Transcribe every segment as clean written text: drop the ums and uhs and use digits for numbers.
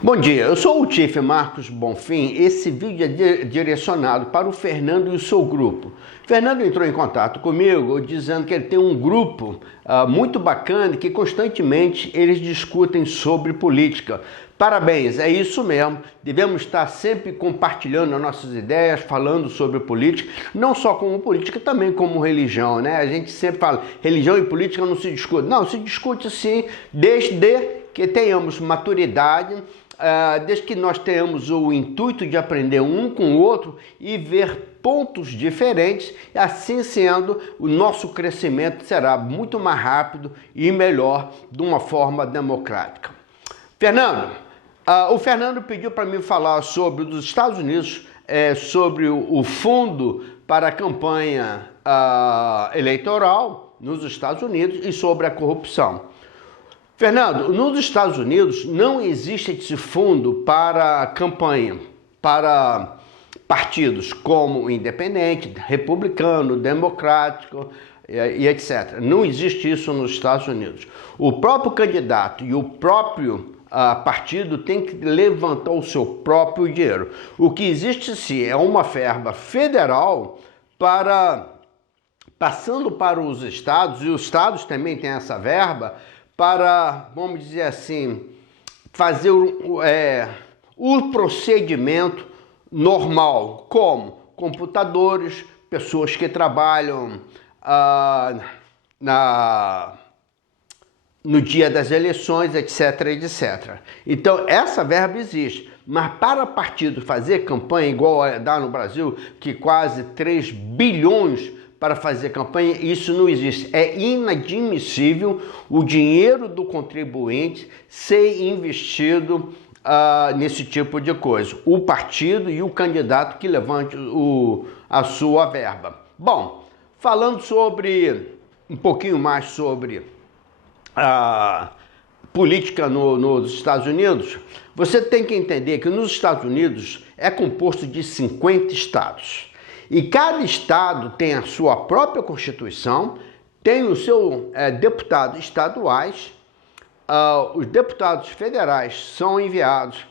Bom dia, eu sou o Chief Marcos Bonfim. Esse vídeo é direcionado para o Fernando e o seu grupo. Fernando entrou em contato comigo dizendo que ele tem um grupo muito bacana e que constantemente eles discutem sobre política. Parabéns, é isso mesmo. Devemos estar sempre compartilhando as nossas ideias, falando sobre política, não só como política, também como religião, né? A gente sempre fala, religião e política não se discute. Não, se discute sim, desde que tenhamos maturidade, desde que nós tenhamos o intuito de aprender um com o outro e ver pontos diferentes, assim sendo, o nosso crescimento será muito mais rápido e melhor de uma forma democrática. Fernando, o Fernando pediu para mim falar sobre os Estados Unidos, sobre o fundo para a campanha eleitoral nos Estados Unidos e sobre a corrupção. Fernando, nos Estados Unidos não existe esse fundo para campanha, para partidos como o independente, republicano, democrático e etc. Não existe isso nos Estados Unidos. O próprio candidato e o próprio partido tem que levantar o seu próprio dinheiro. O que existe sim é uma verba federal passando para os estados, e os estados também têm essa verba, para, vamos dizer assim, fazer o procedimento normal, como computadores, pessoas que trabalham no dia das eleições, etc, etc. Então, essa verba existe, mas para partido fazer campanha, igual dá no Brasil, que quase 3 bilhões para fazer campanha, isso não existe. É inadmissível o dinheiro do contribuinte ser investido nesse tipo de coisa. O partido e o candidato que levante a sua verba. Bom, falando um pouquinho mais sobre a política nos Estados Unidos, você tem que entender que nos Estados Unidos é composto de 50 estados. E cada estado tem a sua própria Constituição, tem o seu deputados estaduais, os deputados federais são enviados,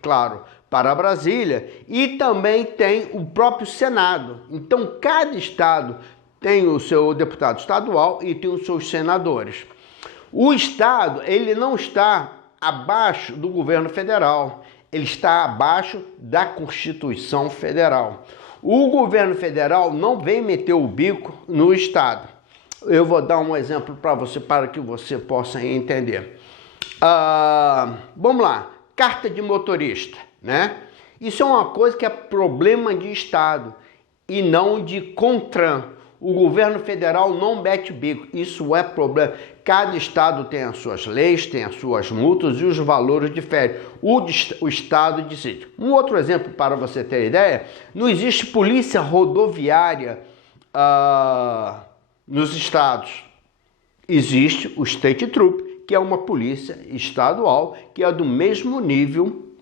claro, para Brasília, e também tem o próprio Senado. Então, cada estado tem o seu deputado estadual e tem os seus senadores. O estado, ele não está abaixo do governo federal, ele está abaixo da Constituição Federal. O governo federal não vem meter o bico no estado. Eu vou dar um exemplo para que você possa entender. Vamos lá, carta de motorista, né? Isso é uma coisa que é problema de estado e não de CONTRAN. O governo federal não mete bico, isso é problema. Cada estado tem as suas leis, tem as suas multas e os valores diferem. O estado decide. Um outro exemplo para você ter ideia, não existe polícia rodoviária nos estados. Existe o State Troop, que é uma polícia estadual, que é do mesmo nível,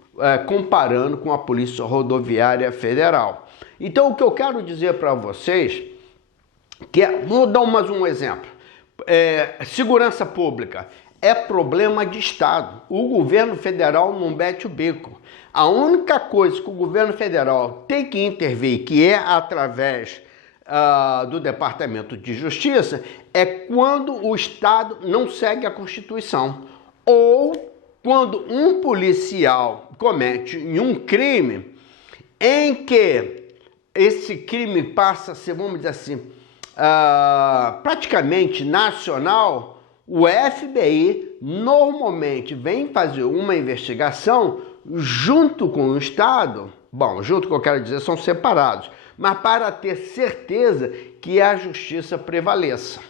comparando com a polícia rodoviária federal. Então, o que eu quero dizer para vocês, vou dar mais um exemplo. Segurança pública é problema de estado. O governo federal não mete o bico. A única coisa que o governo federal tem que intervir, que é através do Departamento de Justiça, é quando o estado não segue a Constituição ou quando um policial comete um crime em que esse crime passa a ser, vamos dizer assim, praticamente nacional. O FBI normalmente vem fazer uma investigação junto com o estado. Bom, junto que eu quero dizer, são separados, mas para ter certeza que a justiça prevaleça,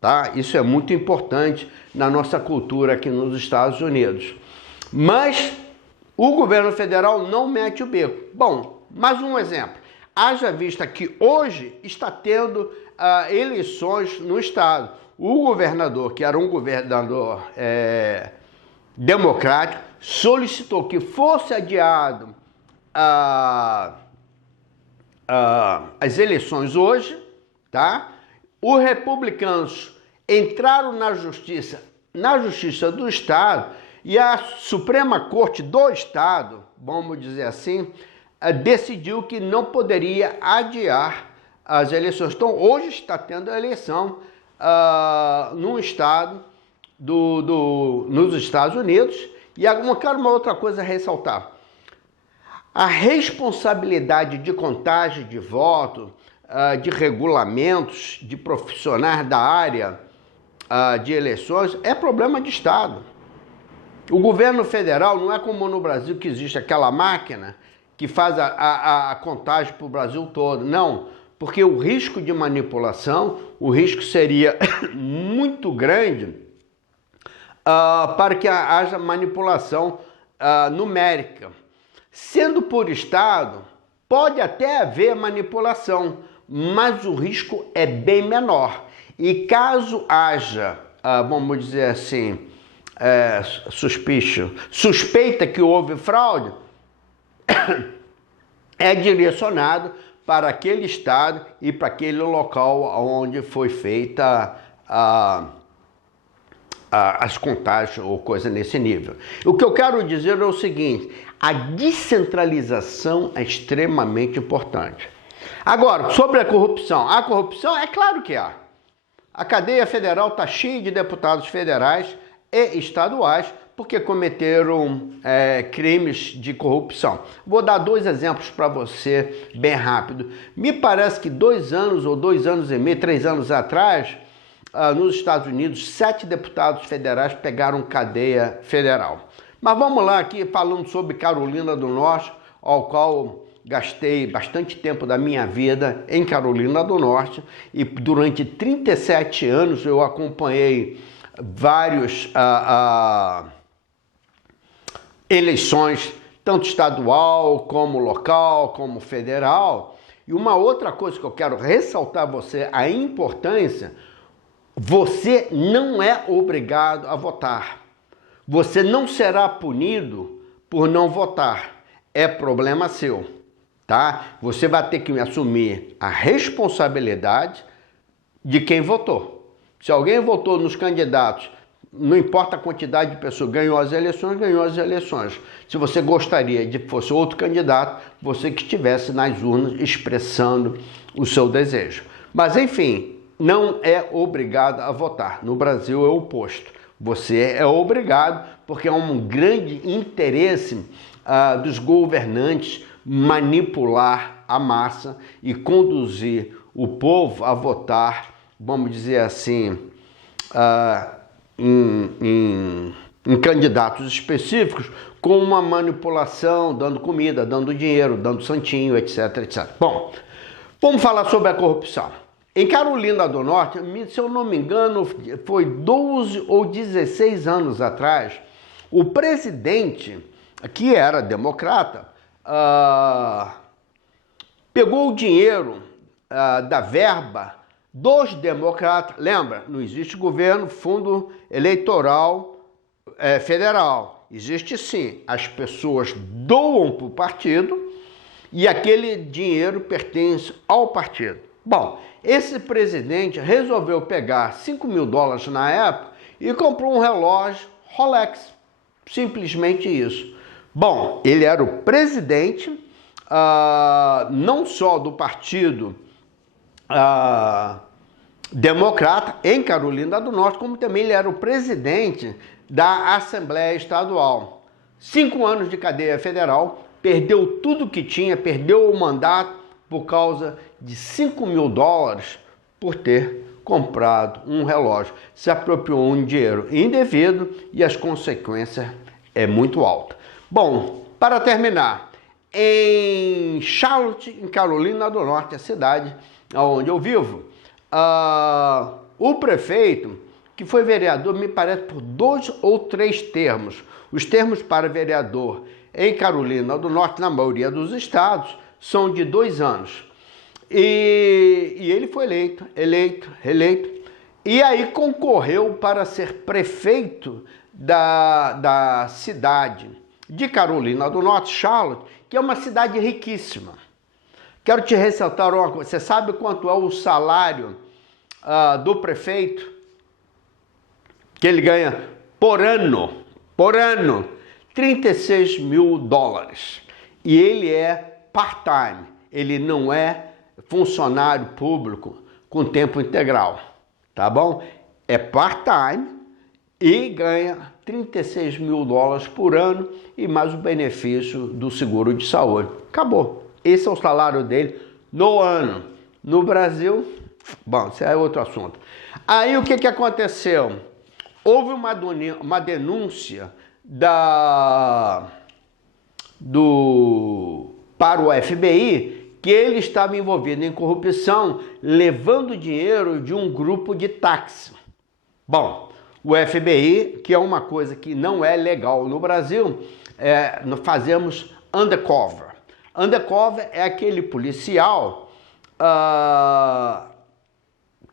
tá? Isso é muito importante na nossa cultura aqui nos Estados Unidos. Mas o governo federal não mete o bico. Bom, mais um exemplo. Haja vista que hoje está tendo eleições no estado. O governador, que era um governador democrático, solicitou que fosse adiado as eleições hoje, tá? Os republicanos entraram na justiça do estado E a Suprema Corte do Estado, vamos dizer assim, decidiu que não poderia adiar as eleições. Então, hoje está tendo a eleição num estado nos Estados Unidos. E quero uma outra coisa a ressaltar. A responsabilidade de contagem de voto, de regulamentos, de profissionais da área de eleições, é problema de Estado. O governo federal não é como no Brasil, que existe aquela máquina que faz a contagem para o Brasil todo. Não, porque o risco de manipulação, o risco seria muito grande para que haja manipulação numérica. Sendo por Estado, pode até haver manipulação, mas o risco é bem menor. E caso haja, vamos dizer assim, suspeita que houve fraude, é direcionado para aquele estado e para aquele local onde foi feita as contagens ou coisa nesse nível. O que eu quero dizer é o seguinte: a descentralização é extremamente importante. Agora, sobre a corrupção é claro que há. A cadeia federal está cheia de deputados federais e estaduais porque cometeram crimes de corrupção. Vou dar 2 exemplos para você bem rápido. Me parece que 2 anos ou 2 anos e meio, 3 anos atrás, nos Estados Unidos, 7 deputados federais pegaram cadeia federal. Mas vamos lá aqui falando sobre Carolina do Norte, ao qual gastei bastante tempo da minha vida em Carolina do Norte e durante 37 anos eu acompanhei vários eleições, tanto estadual, como local, como federal. E uma outra coisa que eu quero ressaltar a você, a importância: você não é obrigado a votar. Você não será punido por não votar. É problema seu, tá? Você vai ter que assumir a responsabilidade de quem votou. Se alguém votou nos candidatos, não importa a quantidade de pessoas, ganhou as eleições, ganhou as eleições. Se você gostaria de que fosse outro candidato, você que estivesse nas urnas expressando o seu desejo. Mas, enfim, não é obrigado a votar. No Brasil é o oposto. Você é obrigado porque é um grande interesse dos governantes manipular a massa e conduzir o povo a votar, vamos dizer assim, em candidatos específicos, com uma manipulação, dando comida, dando dinheiro, dando santinho, etc, etc. Bom, vamos falar sobre a corrupção. Em Carolina do Norte, se eu não me engano, foi 12 ou 16 anos atrás, o presidente, que era democrata, pegou o dinheiro da verba dos democratas. Lembra, não existe governo, fundo eleitoral federal. Existe sim, as pessoas doam para o partido e aquele dinheiro pertence ao partido. Bom, esse presidente resolveu pegar $5.000 na época e comprou um relógio Rolex. Simplesmente isso. Bom, ele era o presidente, não só do partido democrata em Carolina do Norte, como também ele era o presidente da Assembleia Estadual. 5 anos de cadeia federal, perdeu tudo que tinha, perdeu o mandato por causa de $5.000 por ter comprado um relógio. Se apropriou um dinheiro indevido e as consequências é muito alta. Bom, para terminar, em Charlotte, em Carolina do Norte, a cidade onde eu vivo, o prefeito, que foi vereador, me parece por 2 ou 3 termos. Os termos para vereador em Carolina do Norte, na maioria dos estados, são de 2 anos. E ele foi eleito. E aí concorreu para ser prefeito da cidade de Carolina do Norte, Charlotte, que é uma cidade riquíssima. Quero te ressaltar uma coisa. Você sabe quanto é o salário do prefeito? Que ele ganha por ano? por ano, 36 mil dólares. E ele é part-time, ele não é funcionário público com tempo integral, tá bom? É part-time e ganha 36 mil dólares por ano e mais o benefício do seguro de saúde. Acabou. Esse é o salário dele no ano. No Brasil, bom, isso é outro assunto. Aí o que aconteceu? Houve uma denúncia para o FBI que ele estava envolvido em corrupção, levando dinheiro de um grupo de táxi. Bom, o FBI, que é uma coisa que não é legal no Brasil, nós fazemos undercover. Undercover é aquele policial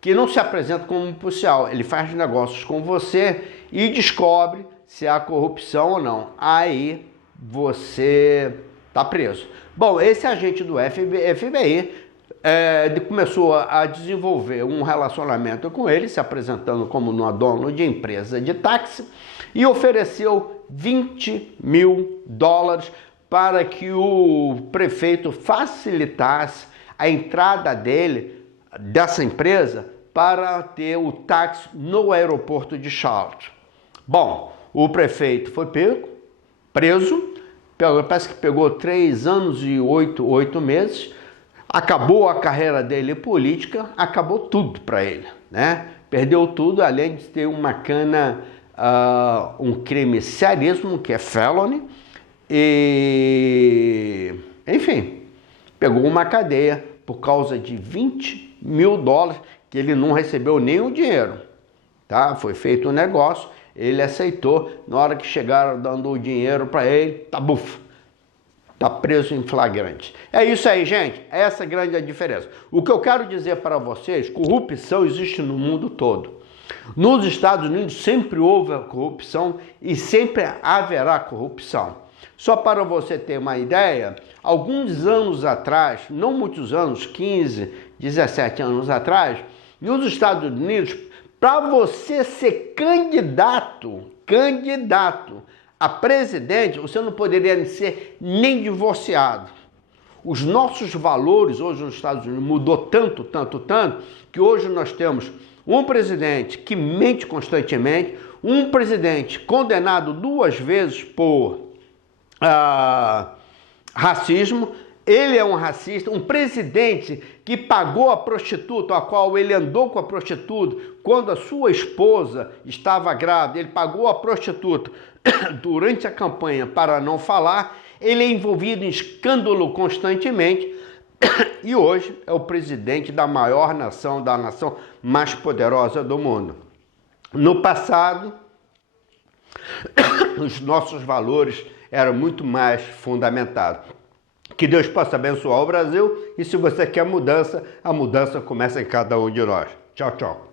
que não se apresenta como um policial, ele faz negócios com você e descobre se há corrupção ou não. Aí você está preso. Bom, esse agente do FBI começou a desenvolver um relacionamento com ele, se apresentando como um dono de empresa de táxi, e ofereceu 20 mil dólares para que o prefeito facilitasse a entrada dessa empresa para ter o táxi no aeroporto de Charlotte. Bom, o prefeito foi preso, parece que pegou 3 anos e 8 meses, acabou a carreira dele política, acabou tudo para ele, né? Perdeu tudo, além de ter um crime seríssimo, que é felony, e, enfim, pegou uma cadeia por causa de 20 mil dólares, que ele não recebeu nem o dinheiro, tá? Foi feito um negócio, ele aceitou, na hora que chegaram dando o dinheiro para ele, tá buf, tá preso em flagrante. É isso aí, gente, essa é a grande diferença. O que eu quero dizer para vocês, corrupção existe no mundo todo. Nos Estados Unidos sempre houve corrupção e sempre haverá corrupção. Só para você ter uma ideia, alguns anos atrás, não muitos anos, 15, 17 anos atrás, nos Estados Unidos, para você ser candidato a presidente, você não poderia ser nem divorciado. Os nossos valores hoje nos Estados Unidos mudou tanto, que hoje nós temos um presidente que mente constantemente, um presidente condenado 2 vezes por racismo, ele é um racista, um presidente que pagou a prostituta, a qual ele andou com a prostituta, quando a sua esposa estava grávida, ele pagou a prostituta durante a campanha para não falar, ele é envolvido em escândalo constantemente e hoje é o presidente da maior nação, da nação mais poderosa do mundo. No passado, os nossos valores eram muito mais fundamentados. Que Deus possa abençoar o Brasil e se você quer mudança, a mudança começa em cada um de nós. Tchau, tchau.